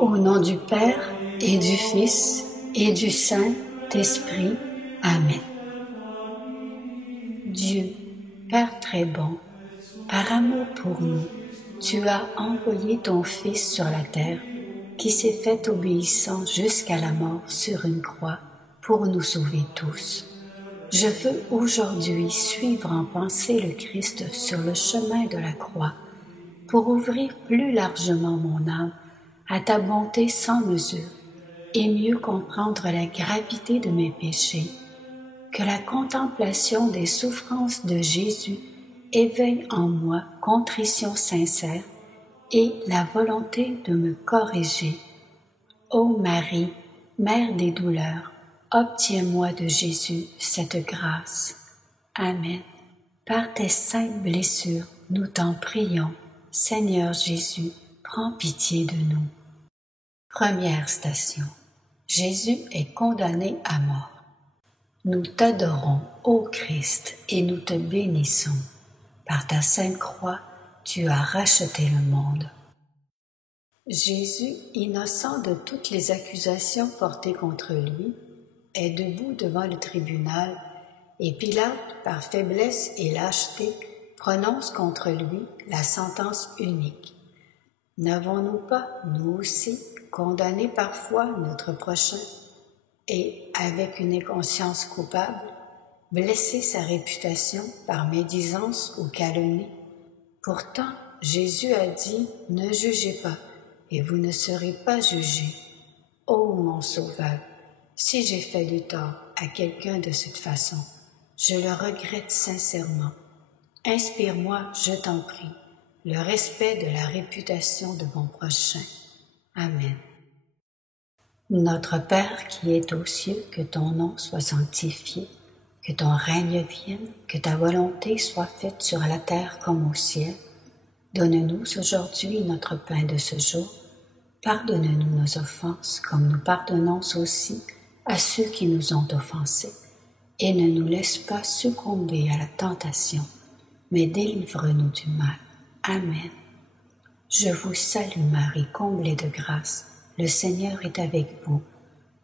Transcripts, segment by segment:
Au nom du Père et du Fils et du Saint-Esprit. Amen. Dieu, Père très bon, par amour pour nous, tu as envoyé ton Fils sur la terre, qui s'est fait obéissant jusqu'à la mort sur une croix pour nous sauver tous. Je veux aujourd'hui suivre en pensée le Christ sur le chemin de la croix, pour ouvrir plus largement mon âme à ta bonté sans mesure et mieux comprendre la gravité de mes péchés. Que la contemplation des souffrances de Jésus éveille en moi contrition sincère et la volonté de me corriger. Ô Marie, Mère des douleurs, obtiens-moi de Jésus cette grâce. Amen. Par tes saintes blessures, nous t'en prions. Seigneur Jésus, prends pitié de nous. Première station. Jésus est condamné à mort. Nous t'adorons, ô Christ, et nous te bénissons. Par ta sainte croix, tu as racheté le monde. Jésus, innocent de toutes les accusations portées contre lui, est debout devant le tribunal, et Pilate, par faiblesse et lâcheté, prononce contre lui la sentence unique. N'avons-nous pas, nous aussi, condamné parfois notre prochain et, avec une inconscience coupable, blessé sa réputation par médisance ou calomnie? Pourtant, Jésus a dit « Ne jugez pas, et vous ne serez pas jugés. » Ô mon Sauveur, si j'ai fait du tort à quelqu'un de cette façon, je le regrette sincèrement. Inspire-moi, je t'en prie, le respect de la réputation de mon prochain. Amen. Notre Père qui es aux cieux, que ton nom soit sanctifié, que ton règne vienne, que ta volonté soit faite sur la terre comme au ciel. Donne-nous aujourd'hui notre pain de ce jour. Pardonne-nous nos offenses, comme nous pardonnons aussi à ceux qui nous ont offensés. Et ne nous laisse pas succomber à la tentation, mais délivre-nous du mal. Amen. Je vous salue Marie, comblée de grâce. Le Seigneur est avec vous.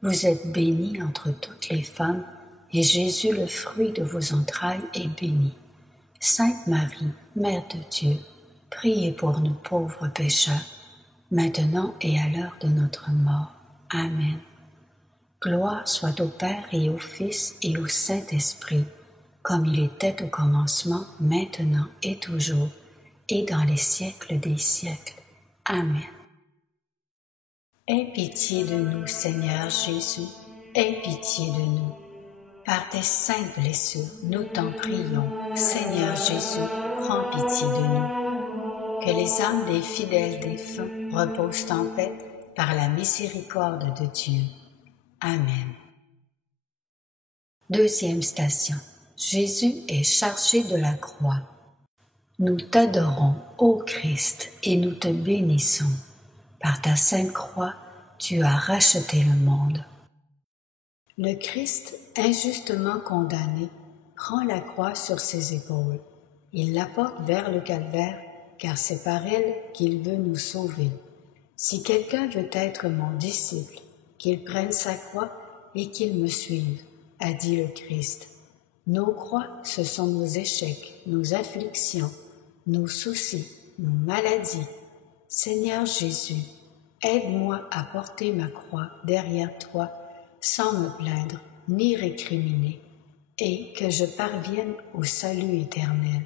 Vous êtes bénie entre toutes les femmes, et Jésus, le fruit de vos entrailles, est béni. Sainte Marie, Mère de Dieu, priez pour nous pauvres pécheurs, maintenant et à l'heure de notre mort. Amen. Gloire soit au Père et au Fils et au Saint-Esprit, comme il était au commencement, maintenant et toujours, et dans les siècles des siècles. Amen. Aie pitié de nous, Seigneur Jésus, aie pitié de nous. Par tes saintes blessures, nous t'en prions. Seigneur Jésus, prends pitié de nous. Que les âmes des fidèles défunts reposent en paix par la miséricorde de Dieu. Amen. Deuxième station. Jésus est chargé de la croix. Nous t'adorons, ô Christ, et nous te bénissons. Par ta sainte croix, tu as racheté le monde. Le Christ, injustement condamné, prend la croix sur ses épaules. Il la porte vers le calvaire, car c'est par elle qu'il veut nous sauver. Si quelqu'un veut être mon disciple, qu'il prenne sa croix et qu'il me suive, a dit le Christ. Nos croix, ce sont nos échecs, nos afflictions, nos soucis, nos maladies. Seigneur Jésus, aide-moi à porter ma croix derrière toi sans me plaindre ni récriminer, et que je parvienne au salut éternel.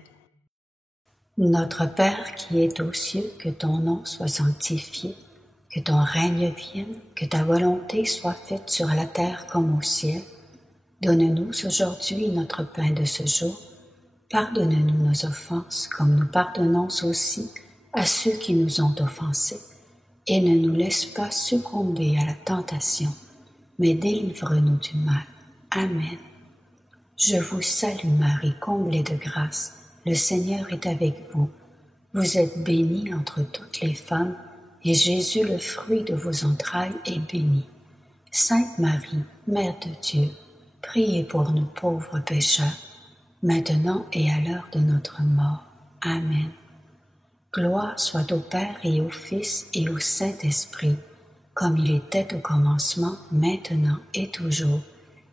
Notre Père qui es aux cieux, que ton nom soit sanctifié, que ton règne vienne, que ta volonté soit faite sur la terre comme au ciel. Donne-nous aujourd'hui notre pain de ce jour. Pardonne-nous nos offenses, comme nous pardonnons aussi à ceux qui nous ont offensés, et ne nous laisse pas succomber à la tentation, mais délivre-nous du mal. Amen. Je vous salue Marie, comblée de grâce, le Seigneur est avec vous. Vous êtes bénie entre toutes les femmes, et Jésus, le fruit de vos entrailles, est béni. Sainte Marie, Mère de Dieu, priez pour nous pauvres pécheurs, maintenant et à l'heure de notre mort. Amen. Gloire soit au Père et au Fils et au Saint-Esprit, comme il était au commencement, maintenant et toujours,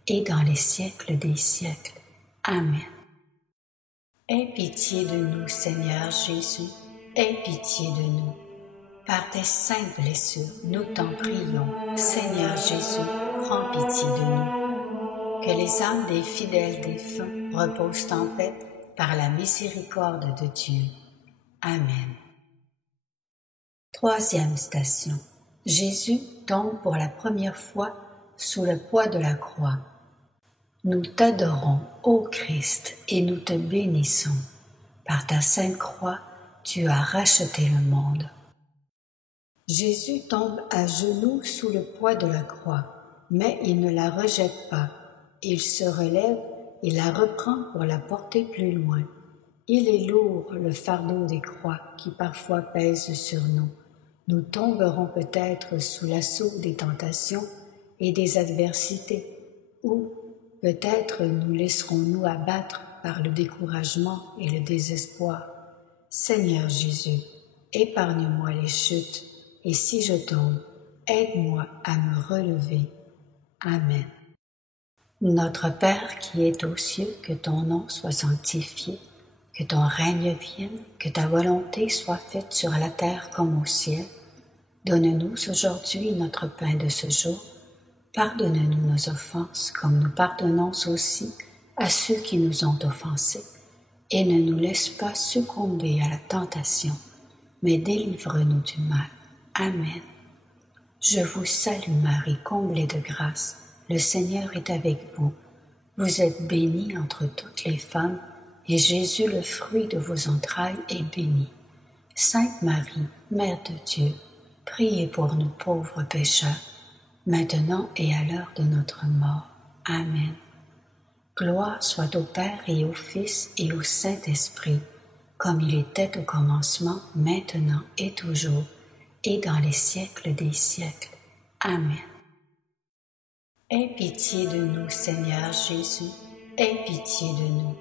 et dans les siècles des siècles. Amen. Aie pitié de nous, Seigneur Jésus, aie pitié de nous. Par tes saintes blessures, nous t'en prions. Seigneur Jésus, prends pitié de nous. Que les âmes des fidèles défunts reposent en paix par la miséricorde de Dieu. Amen. Troisième station. Jésus tombe pour la première fois sous le poids de la croix. Nous t'adorons, ô Christ, et nous te bénissons. Par ta sainte croix, tu as racheté le monde. Jésus tombe à genoux sous le poids de la croix, mais il ne la rejette pas. Il se relève et la reprend pour la porter plus loin. Il est lourd le fardeau des croix qui parfois pèsent sur nous. Nous tomberons peut-être sous l'assaut des tentations et des adversités, ou peut-être nous laisserons-nous abattre par le découragement et le désespoir. Seigneur Jésus, épargne-moi les chutes, et si je tombe, aide-moi à me relever. Amen. Notre Père qui es aux cieux, que ton nom soit sanctifié, que ton règne vienne, que ta volonté soit faite sur la terre comme au ciel. Donne-nous aujourd'hui notre pain de ce jour. Pardonne-nous nos offenses, comme nous pardonnons aussi à ceux qui nous ont offensés. Et ne nous laisse pas succomber à la tentation, mais délivre-nous du mal. Amen. Je vous salue Marie, comblée de grâce, le Seigneur est avec vous. Vous êtes bénie entre toutes les femmes, et Jésus, le fruit de vos entrailles, est béni. Sainte Marie, Mère de Dieu, priez pour nous pauvres pécheurs, maintenant et à l'heure de notre mort. Amen. Gloire soit au Père et au Fils et au Saint-Esprit, comme il était au commencement, maintenant et toujours, et dans les siècles des siècles. Amen. Aie pitié de nous, Seigneur Jésus, aie pitié de nous.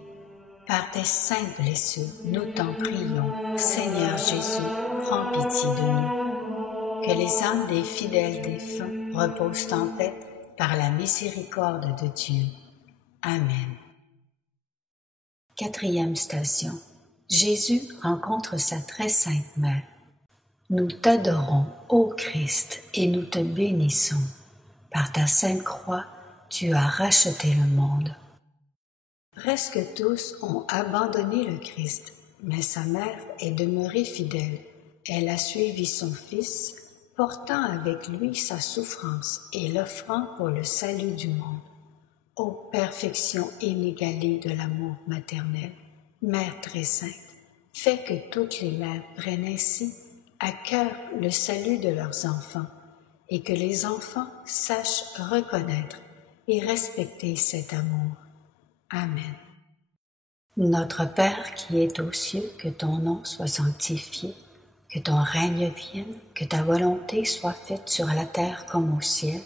Par tes saintes blessures, nous t'en prions. Seigneur Jésus, prends pitié de nous. Que les âmes des fidèles défunts reposent en paix par la miséricorde de Dieu. Amen. Quatrième station. Jésus rencontre sa très sainte mère. Nous t'adorons, ô Christ, et nous te bénissons. Par ta sainte croix, tu as racheté le monde. Presque tous ont abandonné le Christ, mais sa mère est demeurée fidèle. Elle a suivi son Fils, portant avec lui sa souffrance et l'offrant pour le salut du monde. Ô perfection inégalée de l'amour maternel, Mère très sainte, fais que toutes les mères prennent ainsi à cœur le salut de leurs enfants, et que les enfants sachent reconnaître et respecter cet amour. Amen. Notre Père qui es aux cieux, que ton nom soit sanctifié, que ton règne vienne, que ta volonté soit faite sur la terre comme au ciel.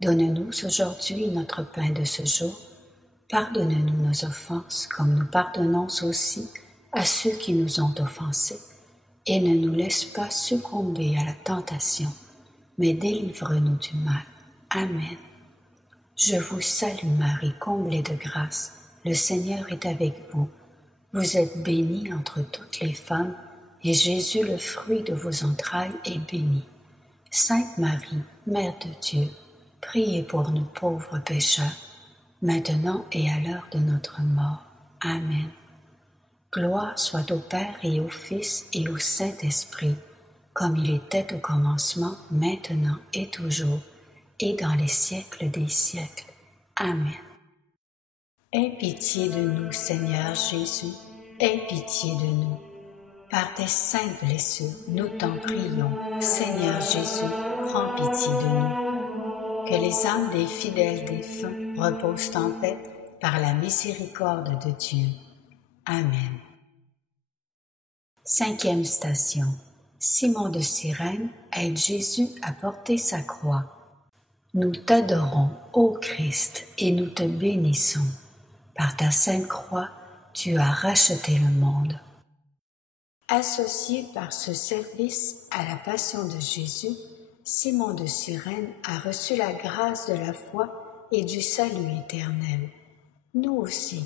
Donne-nous aujourd'hui notre pain de ce jour. Pardonne-nous nos offenses, comme nous pardonnons aussi à ceux qui nous ont offensés. Et ne nous laisse pas succomber à la tentation, mais délivre-nous du mal. Amen. Je vous salue Marie, comblée de grâce, le Seigneur est avec vous. Vous êtes bénie entre toutes les femmes, et Jésus, le fruit de vos entrailles, est béni. Sainte Marie, Mère de Dieu, priez pour nous pauvres pécheurs, maintenant et à l'heure de notre mort. Amen. Gloire soit au Père et au Fils et au Saint-Esprit, comme il était au commencement, maintenant et toujours, et dans les siècles des siècles. Amen. Aie pitié de nous, Seigneur Jésus, aie pitié de nous. Par tes saintes blessures, nous t'en prions. Seigneur Jésus, prends pitié de nous. Que les âmes des fidèles défunts reposent en paix par la miséricorde de Dieu. Amen. 5e station. Simon de Cyrène aide Jésus à porter sa croix. Nous t'adorons, ô Christ, et nous te bénissons. Par ta sainte croix, tu as racheté le monde. Associé par ce service à la passion de Jésus, Simon de Cyrène a reçu la grâce de la foi et du salut éternel. Nous aussi,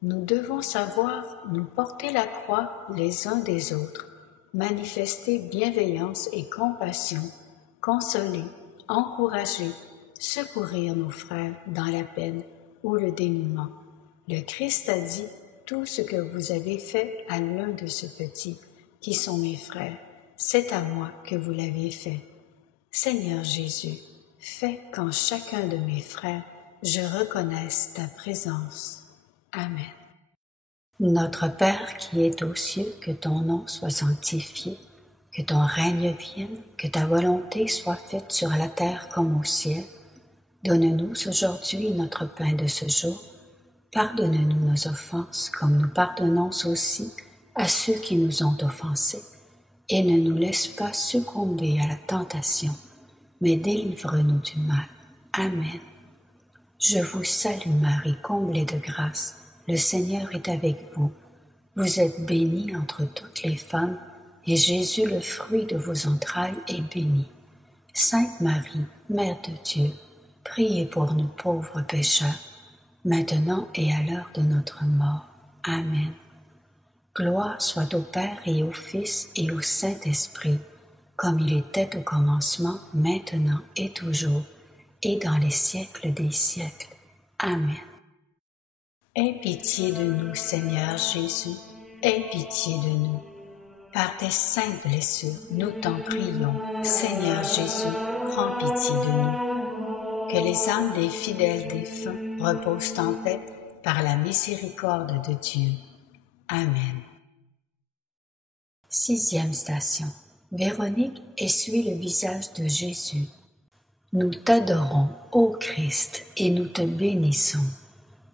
nous devons savoir nous porter la croix les uns des autres, manifester bienveillance et compassion, consoler, encourager, secourir nos frères dans la peine ou le dénuement. Le Christ a dit: tout ce que vous avez fait à l'un de ces petits, qui sont mes frères, c'est à moi que vous l'avez fait. Seigneur Jésus, fais qu'en chacun de mes frères, je reconnaisse ta présence. Amen. Notre Père qui es aux cieux, que ton nom soit sanctifié, que ton règne vienne, que ta volonté soit faite sur la terre comme au ciel. Donne-nous aujourd'hui notre pain de ce jour. Pardonne-nous nos offenses, comme nous pardonnons aussi à ceux qui nous ont offensés. Et ne nous laisse pas succomber à la tentation, mais délivre-nous du mal. Amen. Je vous salue Marie, comblée de grâce. Le Seigneur est avec vous. Vous êtes bénie entre toutes les femmes, et Jésus, le fruit de vos entrailles, est béni. Sainte Marie, Mère de Dieu, priez pour nous pauvres pécheurs, maintenant et à l'heure de notre mort. Amen. Gloire soit au Père et au Fils et au Saint-Esprit, comme il était au commencement, maintenant et toujours, et dans les siècles des siècles. Amen. Aie pitié de nous, Seigneur Jésus, aie pitié de nous. Par tes saintes blessures, nous t'en prions. Seigneur Jésus, prends pitié de nous. Que les âmes des fidèles défunts reposent en paix par la miséricorde de Dieu. Amen. 6e station. Véronique essuie le visage de Jésus. Nous t'adorons, ô Christ, et nous te bénissons.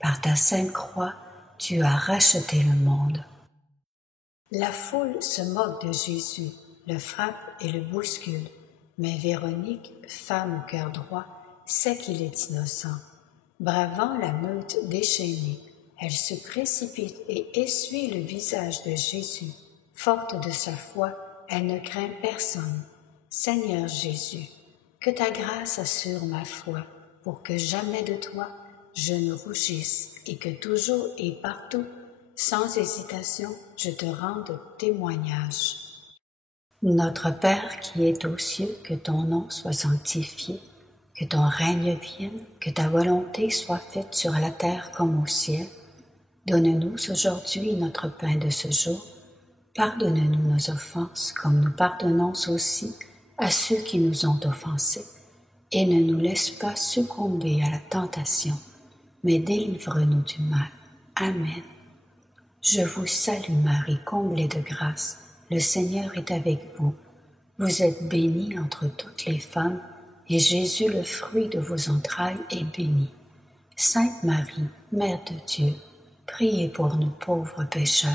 Par ta sainte croix, tu as racheté le monde. La foule se moque de Jésus, le frappe et le bouscule, mais Véronique, femme au cœur droit, sait qu'il est innocent. Bravant la meute déchaînée, elle se précipite et essuie le visage de Jésus. Forte de sa foi, elle ne craint personne. Seigneur Jésus, que ta grâce assure ma foi, pour que jamais de toi je ne rougisse et que toujours et partout, sans hésitation, je te rende témoignage. Notre Père qui es aux cieux, que ton nom soit sanctifié, que ton règne vienne, que ta volonté soit faite sur la terre comme au ciel. Donne-nous aujourd'hui notre pain de ce jour. Pardonne-nous nos offenses, comme nous pardonnons aussi à ceux qui nous ont offensés. Et ne nous laisse pas succomber à la tentation, mais délivre-nous du mal. Amen. Je vous salue Marie, comblée de grâce. Le Seigneur est avec vous. Vous êtes bénie entre toutes les femmes, et Jésus, le fruit de vos entrailles, est béni. Sainte Marie, Mère de Dieu, priez pour nous pauvres pécheurs,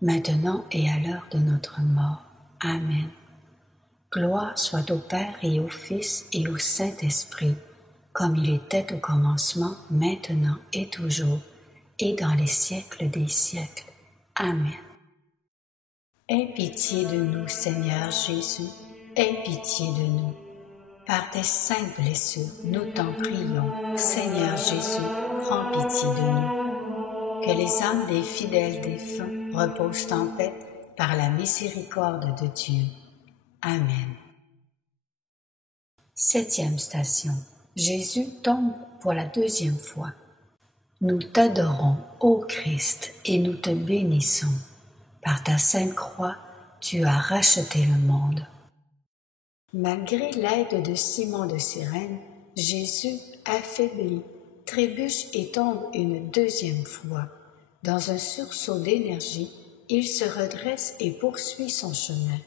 maintenant et à l'heure de notre mort. Amen. Gloire soit au Père et au Fils et au Saint-Esprit, comme il était au commencement, maintenant et toujours, et dans les siècles des siècles. Amen. Aie pitié de nous, Seigneur Jésus, aie pitié de nous. Par tes saintes blessures, nous t'en prions. Seigneur Jésus, prends pitié de nous. Que les âmes des fidèles défunts reposent en paix par la miséricorde de Dieu. Amen. 7e station. Jésus tombe pour la 2e fois. Nous t'adorons, ô Christ, et nous te bénissons. Par ta sainte croix, tu as racheté le monde. Malgré l'aide de Simon de Cyrène, Jésus, affaibli, trébuche et tombe une 2e fois. Dans un sursaut d'énergie, il se redresse et poursuit son chemin.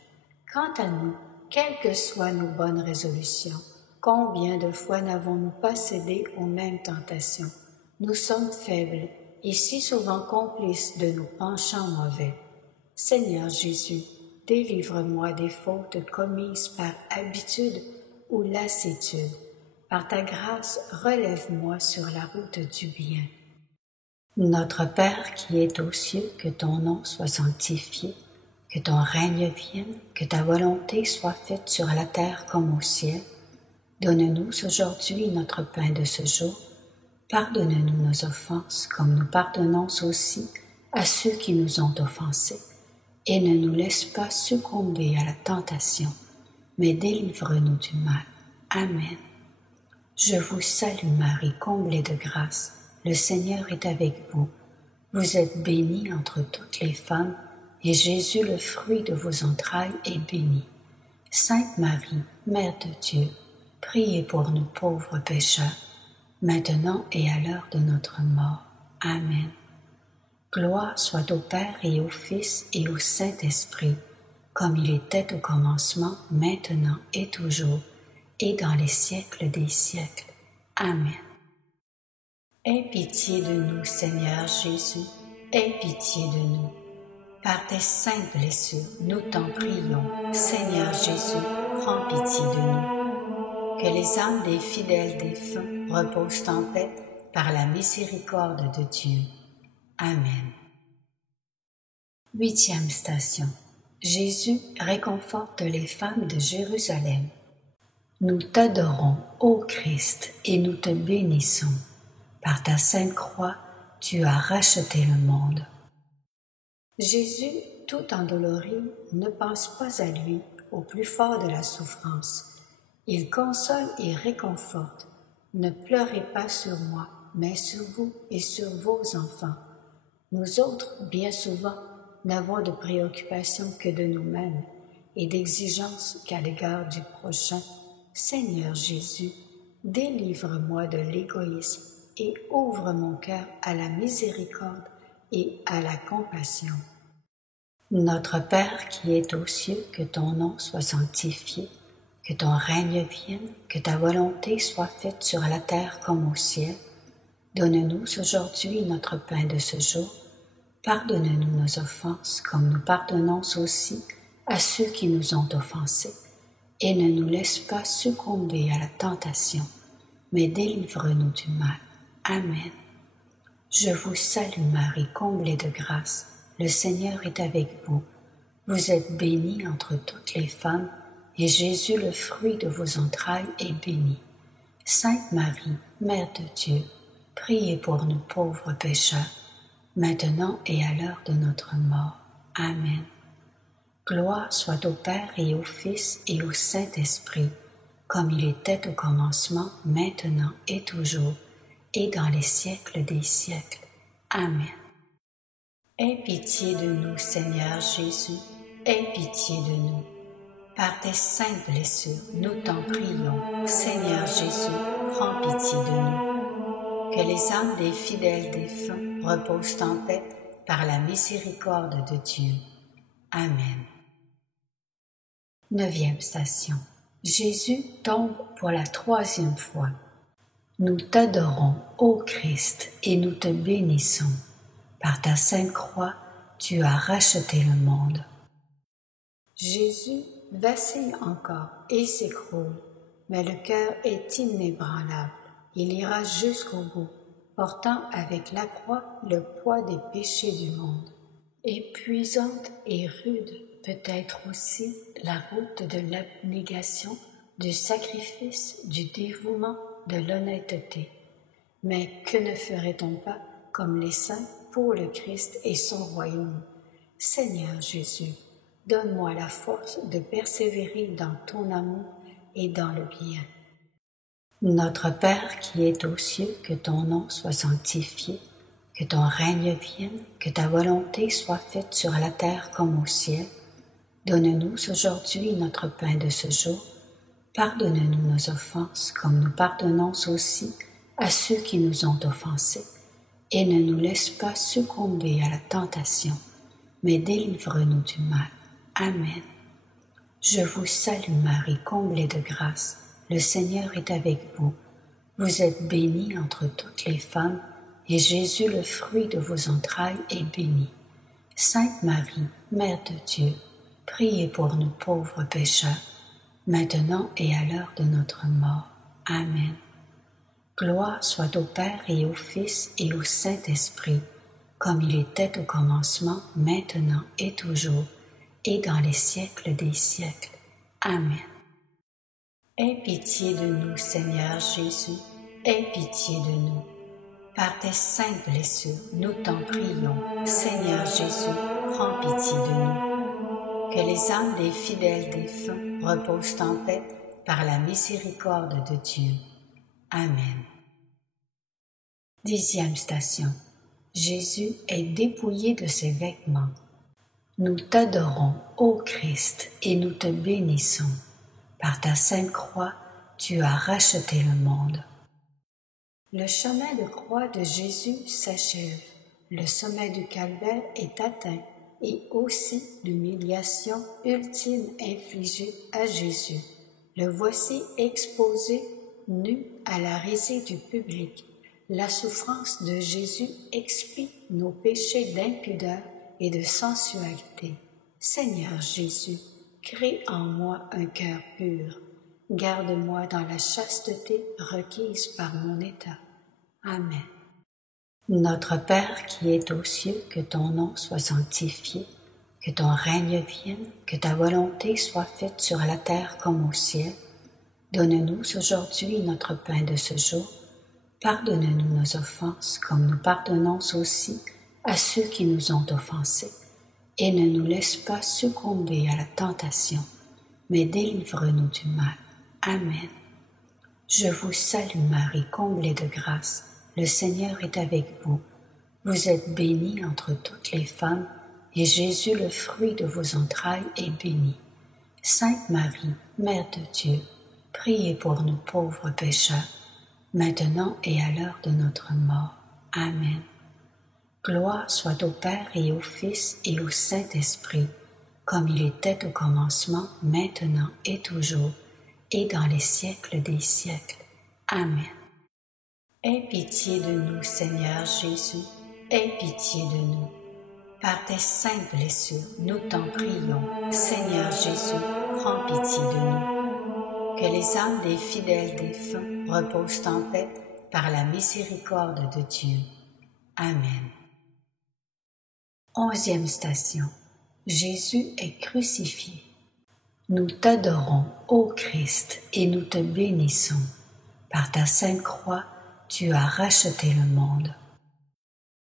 Quant à nous, quelles que soient nos bonnes résolutions, combien de fois n'avons-nous pas cédé aux mêmes tentations? Nous sommes faibles et si souvent complices de nos penchants mauvais. Seigneur Jésus, délivre-moi des fautes commises par habitude ou lassitude. Par ta grâce, relève-moi sur la route du bien. Notre Père qui es aux cieux, que ton nom soit sanctifié, que ton règne vienne, que ta volonté soit faite sur la terre comme au ciel. Donne-nous aujourd'hui notre pain de ce jour. Pardonne-nous nos offenses, comme nous pardonnons aussi à ceux qui nous ont offensés. Et ne nous laisse pas succomber à la tentation, mais délivre-nous du mal. Amen. Je vous salue Marie, comblée de grâce. Le Seigneur est avec vous. Vous êtes bénie entre toutes les femmes, et Jésus, le fruit de vos entrailles, est béni. Sainte Marie, Mère de Dieu, priez pour nous pauvres pécheurs, maintenant et à l'heure de notre mort. Amen. Gloire soit au Père et au Fils et au Saint-Esprit, comme il était au commencement, maintenant et toujours, et dans les siècles des siècles. Amen. Aie pitié de nous, Seigneur Jésus, aie pitié de nous. Par tes saintes blessures, nous t'en prions. Seigneur Jésus, prends pitié de nous. Que les âmes des fidèles défunts reposent en paix par la miséricorde de Dieu. Amen. 8e station. Jésus réconforte les femmes de Jérusalem. Nous t'adorons, ô Christ, et nous te bénissons. Par ta sainte croix, tu as racheté le monde. Jésus, tout endolori, ne pense pas à lui, au plus fort de la souffrance. Il console et réconforte. Ne pleurez pas sur moi, mais sur vous et sur vos enfants. Nous autres, bien souvent, n'avons de préoccupation que de nous-mêmes et d'exigence qu'à l'égard du prochain. Seigneur Jésus, délivre-moi de l'égoïsme et ouvre mon cœur à la miséricorde et à la compassion. Notre Père qui es aux cieux, que ton nom soit sanctifié, que ton règne vienne, que ta volonté soit faite sur la terre comme au ciel. Donne-nous aujourd'hui notre pain de ce jour. Pardonne-nous nos offenses, comme nous pardonnons aussi à ceux qui nous ont offensés. Et ne nous laisse pas succomber à la tentation, mais délivre-nous du mal. Amen. Je vous salue Marie, comblée de grâce. Le Seigneur est avec vous. Vous êtes bénie entre toutes les femmes, et Jésus, le fruit de vos entrailles, est béni. Sainte Marie, Mère de Dieu, priez pour nous pauvres pécheurs, maintenant et à l'heure de notre mort. Amen. Gloire soit au Père et au Fils et au Saint-Esprit, comme il était au commencement, maintenant et toujours, et dans les siècles des siècles. Amen. Aie pitié de nous, Seigneur Jésus, aie pitié de nous. Par tes saintes blessures, nous t'en prions. Seigneur Jésus, prends pitié de nous. Que les âmes des fidèles défunts reposent en paix par la miséricorde de Dieu. Amen. 9e station. Jésus tombe pour la 3e fois. Nous t'adorons, ô Christ, et nous te bénissons. Par ta sainte croix, tu as racheté le monde. Jésus vacille encore et s'écroule, mais le cœur est inébranlable. Il ira jusqu'au bout, portant avec la croix le poids des péchés du monde. Épuisante et rude peut être aussi la route de l'abnégation, du sacrifice, du dévouement, de l'honnêteté. Mais que ne ferait-on pas comme les saints pour le Christ et son royaume? Seigneur Jésus, donne-moi la force de persévérer dans ton amour et dans le bien. Notre Père qui es aux cieux, que ton nom soit sanctifié, que ton règne vienne, que ta volonté soit faite sur la terre comme au ciel. Donne-nous aujourd'hui notre pain de ce jour. Pardonne-nous nos offenses, comme nous pardonnons aussi à ceux qui nous ont offensés. Et ne nous laisse pas succomber à la tentation, mais délivre-nous du mal. Amen. Je vous salue Marie, comblée de grâce, le Seigneur est avec vous. Vous êtes bénie entre toutes les femmes, et Jésus, le fruit de vos entrailles, est béni. Sainte Marie, Mère de Dieu, priez pour nous pauvres pécheurs, maintenant et à l'heure de notre mort. Amen. Gloire soit au Père et au Fils et au Saint-Esprit, comme il était au commencement, maintenant et toujours, et dans les siècles des siècles. Amen. Aie pitié de nous, Seigneur Jésus, aie pitié de nous. Par tes saintes blessures, nous t'en prions, Seigneur Jésus, prends pitié de nous. Que les âmes des fidèles défunts reposent en paix par la miséricorde de Dieu. Amen. 10e station. Jésus est dépouillé de ses vêtements. Nous t'adorons, ô Christ, et nous te bénissons. Par ta sainte croix, tu as racheté le monde. Le chemin de croix de Jésus s'achève. Le sommet du calvaire est atteint et aussi l'humiliation ultime infligée à Jésus. Le voici exposé, nu à la risée du public. La souffrance de Jésus expie nos péchés d'impudeur et de sensualité. Seigneur Jésus, crée en moi un cœur pur. Garde-moi dans la chasteté requise par mon état. Amen. Notre Père qui es aux cieux, que ton nom soit sanctifié, que ton règne vienne, que ta volonté soit faite sur la terre comme au ciel. Donne-nous aujourd'hui notre pain de ce jour. Pardonne-nous nos offenses, comme nous pardonnons aussi à ceux qui nous ont offensés. Et ne nous laisse pas succomber à la tentation, mais délivre-nous du mal. Amen. Je vous salue Marie, comblée de grâce, le Seigneur est avec vous. Vous êtes bénie entre toutes les femmes, et Jésus, le fruit de vos entrailles, est béni. Sainte Marie, Mère de Dieu, priez pour nous pauvres pécheurs, maintenant et à l'heure de notre mort. Amen. Gloire soit au Père et au Fils et au Saint-Esprit, comme il était au commencement, maintenant et toujours, et dans les siècles des siècles. Amen. Aie pitié de nous, Seigneur Jésus, aie pitié de nous. Par tes saintes blessures, nous t'en prions, Seigneur Jésus, prends pitié de nous. Que les âmes des fidèles défunts reposent en paix par la miséricorde de Dieu. Amen. 11e station. Jésus est crucifié. Nous t'adorons, ô Christ, et nous te bénissons. Par ta sainte croix, tu as racheté le monde.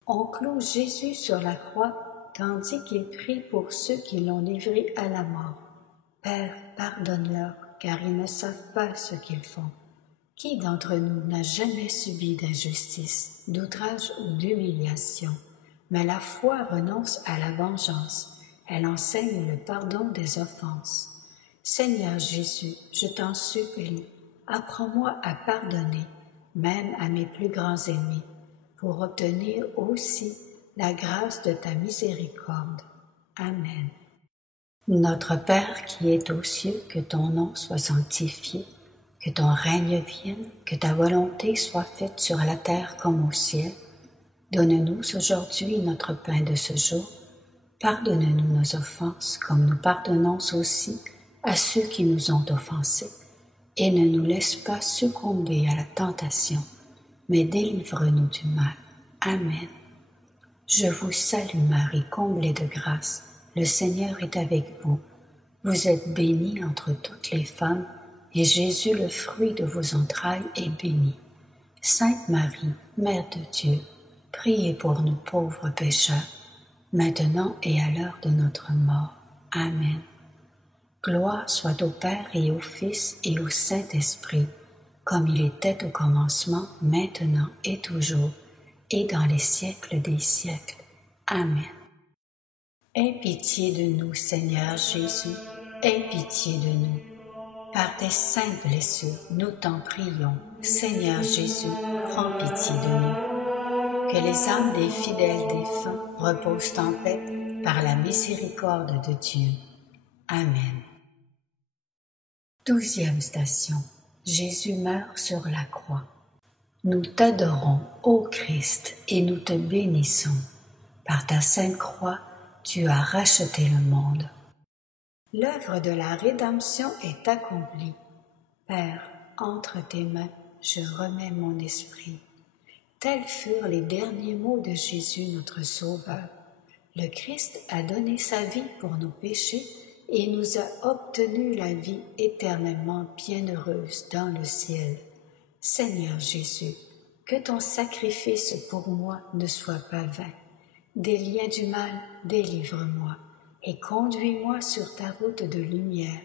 On cloue Jésus sur la croix, tandis qu'il prie pour ceux qui l'ont livré à la mort. Père, pardonne-leur, car ils ne savent pas ce qu'ils font. Qui d'entre nous n'a jamais subi d'injustice, d'outrage ou d'humiliation? Mais la foi renonce à la vengeance. Elle enseigne le pardon des offenses. Seigneur Jésus, je t'en supplie, apprends-moi à pardonner, même à mes plus grands ennemis, pour obtenir aussi la grâce de ta miséricorde. Amen. Notre Père qui es aux cieux, que ton nom soit sanctifié, que ton règne vienne, que ta volonté soit faite sur la terre comme au ciel. Donne-nous aujourd'hui notre pain de ce jour. Pardonne-nous nos offenses, comme nous pardonnons aussi à ceux qui nous ont offensés. Et ne nous laisse pas succomber à la tentation, mais délivre-nous du mal. Amen. Je vous salue Marie, comblée de grâce, le Seigneur est avec vous. Vous êtes bénie entre toutes les femmes, et Jésus, le fruit de vos entrailles, est béni. Sainte Marie, Mère de Dieu, priez pour nous pauvres pécheurs, maintenant et à l'heure de notre mort. Amen. Gloire soit au Père et au Fils et au Saint-Esprit, comme il était au commencement, maintenant et toujours, et dans les siècles des siècles. Amen. Aie pitié de nous, Seigneur Jésus, aie pitié de nous. Par tes saintes blessures, nous t'en prions, Seigneur Jésus, prends pitié de nous. Que les âmes des fidèles défunts reposent en paix par la miséricorde de Dieu. Amen. 12e station. Jésus meurt sur la croix. Nous t'adorons, ô Christ, et nous te bénissons. Par ta sainte croix, tu as racheté le monde. L'œuvre de la rédemption est accomplie. Père, entre tes mains, je remets mon esprit. Tels furent les derniers mots de Jésus notre Sauveur. Le Christ a donné sa vie pour nos péchés et nous a obtenu la vie éternellement bienheureuse dans le ciel. Seigneur Jésus, que ton sacrifice pour moi ne soit pas vain. Des liens du mal, délivre-moi et conduis-moi sur ta route de lumière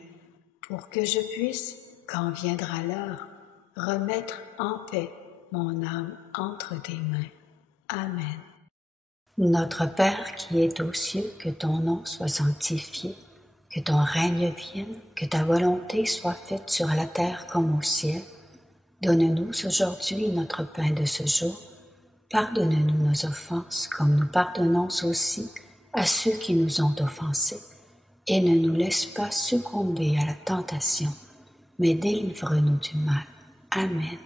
pour que je puisse, quand viendra l'heure, remettre en paix mon âme entre tes mains. Amen. Notre Père qui es aux cieux, que ton nom soit sanctifié, que ton règne vienne, que ta volonté soit faite sur la terre comme au ciel. Donne-nous aujourd'hui notre pain de ce jour. Pardonne-nous nos offenses, comme nous pardonnons aussi à ceux qui nous ont offensés. Et ne nous laisse pas succomber à la tentation, mais délivre-nous du mal. Amen.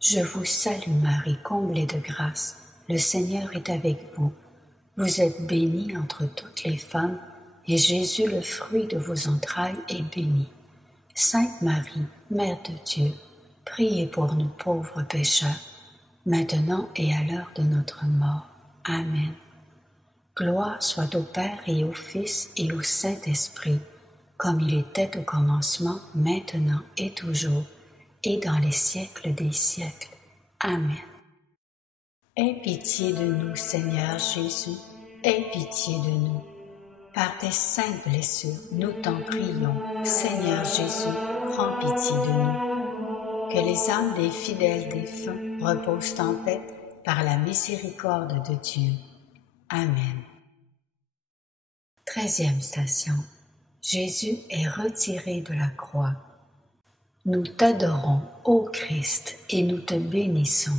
Je vous salue Marie, comblée de grâce. Le Seigneur est avec vous. Vous êtes bénie entre toutes les femmes, et Jésus, le fruit de vos entrailles, est béni. Sainte Marie, Mère de Dieu, priez pour nous pauvres pécheurs, maintenant et à l'heure de notre mort. Amen. Gloire soit au Père et au Fils et au Saint-Esprit, comme il était au commencement, maintenant et toujours, et dans les siècles des siècles. Amen. Aie pitié de nous, Seigneur Jésus, aie pitié de nous. Par tes saintes blessures, nous t'en prions, Seigneur Jésus, prends pitié de nous. Que les âmes des fidèles défunts reposent en paix par la miséricorde de Dieu. Amen. 13e station. Jésus est retiré de la croix. Nous t'adorons, ô Christ, et nous te bénissons.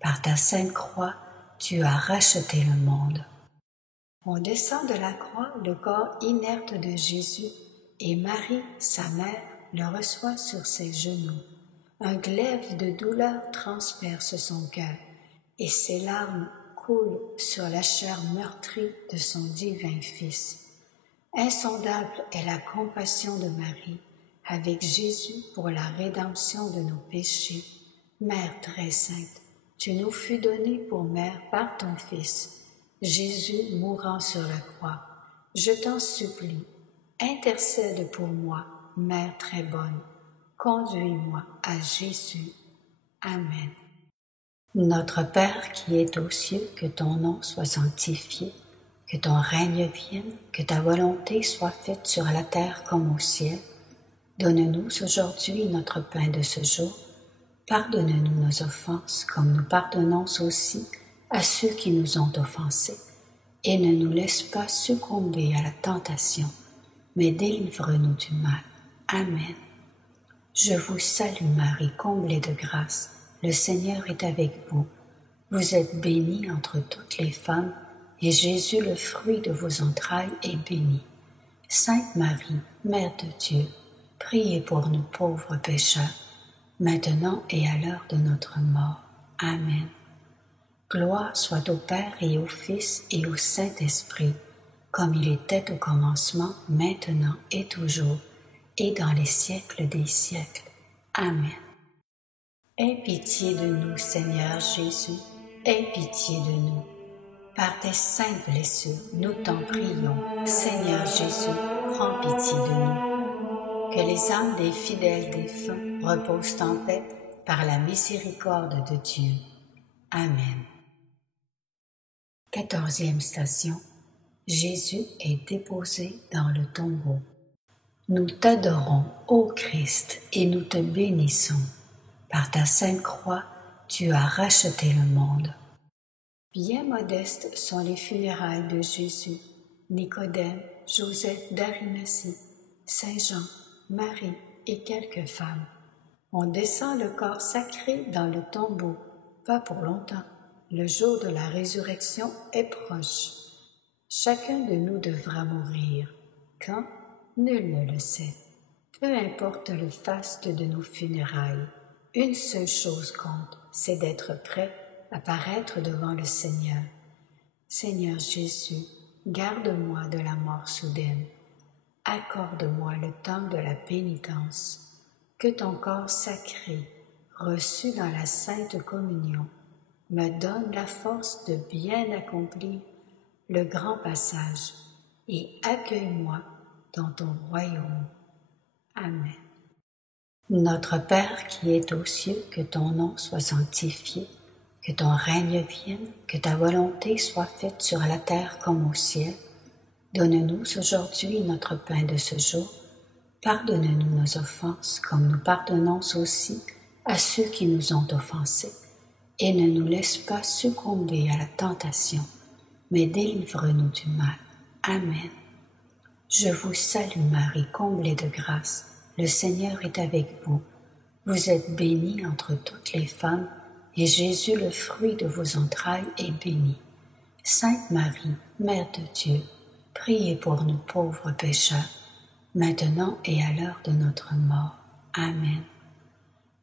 Par ta sainte croix, tu as racheté le monde. On descend de la croix le corps inerte de Jésus et Marie, sa mère, le reçoit sur ses genoux. Un glaive de douleur transperce son cœur et ses larmes coulent sur la chair meurtrie de son divin Fils. Insondable est la compassion de Marie avec Jésus pour la rédemption de nos péchés. Mère très sainte, tu nous fus donnée pour mère par ton Fils, Jésus mourant sur la croix. Je t'en supplie, intercède pour moi, Mère très bonne. Conduis-moi à Jésus. Amen. Notre Père qui es aux cieux, que ton nom soit sanctifié, que ton règne vienne, que ta volonté soit faite sur la terre comme au ciel. Donne-nous aujourd'hui notre pain de ce jour. Pardonne-nous nos offenses, comme nous pardonnons aussi à ceux qui nous ont offensés. Et ne nous laisse pas succomber à la tentation, mais délivre-nous du mal. Amen. Je vous salue Marie, comblée de grâce. Le Seigneur est avec vous. Vous êtes bénie entre toutes les femmes, et Jésus, le fruit de vos entrailles, est béni. Sainte Marie, Mère de Dieu, priez pour nous pauvres pécheurs, maintenant et à l'heure de notre mort. Amen. Gloire soit au Père et au Fils et au Saint-Esprit, comme il était au commencement, maintenant et toujours, et dans les siècles des siècles. Amen. Aie pitié de nous, Seigneur Jésus, aie pitié de nous. Par tes saintes blessures, nous t'en prions, Seigneur Jésus, prends pitié de nous. Que les âmes des fidèles défunts reposent en paix par la miséricorde de Dieu. Amen. 14e station. Jésus est déposé dans le tombeau. Nous t'adorons, ô Christ, et nous te bénissons. Par ta sainte croix, tu as racheté le monde. Bien modestes sont les funérailles de Jésus. Nicodème, Joseph d'Arimathie, Saint Jean, Marie et quelques femmes. On descend le corps sacré dans le tombeau, pas pour longtemps. Le jour de la résurrection est proche. Chacun de nous devra mourir. Quand? Nul ne le sait. Peu importe le faste de nos funérailles, une seule chose compte, c'est d'être prêt à paraître devant le Seigneur. Seigneur Jésus, garde-moi de la mort soudaine. Accorde-moi le temps de la pénitence. Que ton corps sacré, reçu dans la Sainte Communion, me donne la force de bien accomplir le grand passage et accueille-moi dans ton royaume. Amen. Notre Père qui es aux cieux, que ton nom soit sanctifié, que ton règne vienne, que ta volonté soit faite sur la terre comme au ciel. Donne-nous aujourd'hui notre pain de ce jour. Pardonne-nous nos offenses, comme nous pardonnons aussi à ceux qui nous ont offensés. Et ne nous laisse pas succomber à la tentation, mais délivre-nous du mal. Amen. Je vous salue Marie, comblée de grâce. Le Seigneur est avec vous. Vous êtes bénie entre toutes les femmes, et Jésus, le fruit de vos entrailles, est béni. Sainte Marie, Mère de Dieu, priez pour nous pauvres pécheurs, maintenant et à l'heure de notre mort. Amen.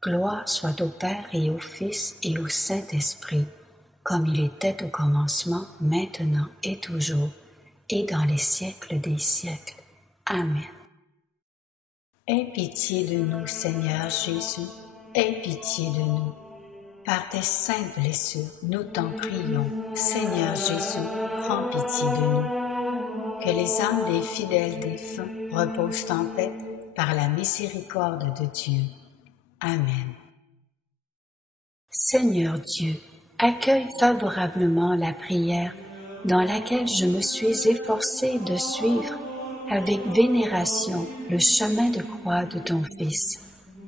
Gloire soit au Père et au Fils et au Saint-Esprit, comme il était au commencement, maintenant et toujours, et dans les siècles des siècles. Amen. Aie pitié de nous, Seigneur Jésus, aie pitié de nous. Par tes saintes blessures, nous t'en prions. Seigneur Jésus, prends pitié de nous. Que les âmes des fidèles défunts reposent en paix par la miséricorde de Dieu. Amen. Seigneur Dieu, accueille favorablement la prière dans laquelle je me suis efforcée de suivre avec vénération le chemin de croix de ton Fils.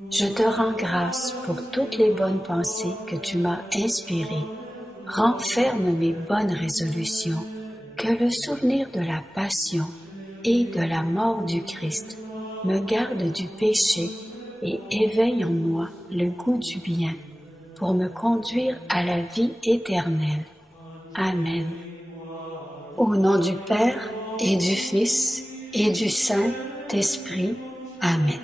Je te rends grâce pour toutes les bonnes pensées que tu m'as inspirées. Renferme mes bonnes résolutions, que le souvenir de la passion et de la mort du Christ me garde du péché et éveille en moi le goût du bien pour me conduire à la vie éternelle. Amen. Au nom du Père et du Fils et du Saint-Esprit. Amen.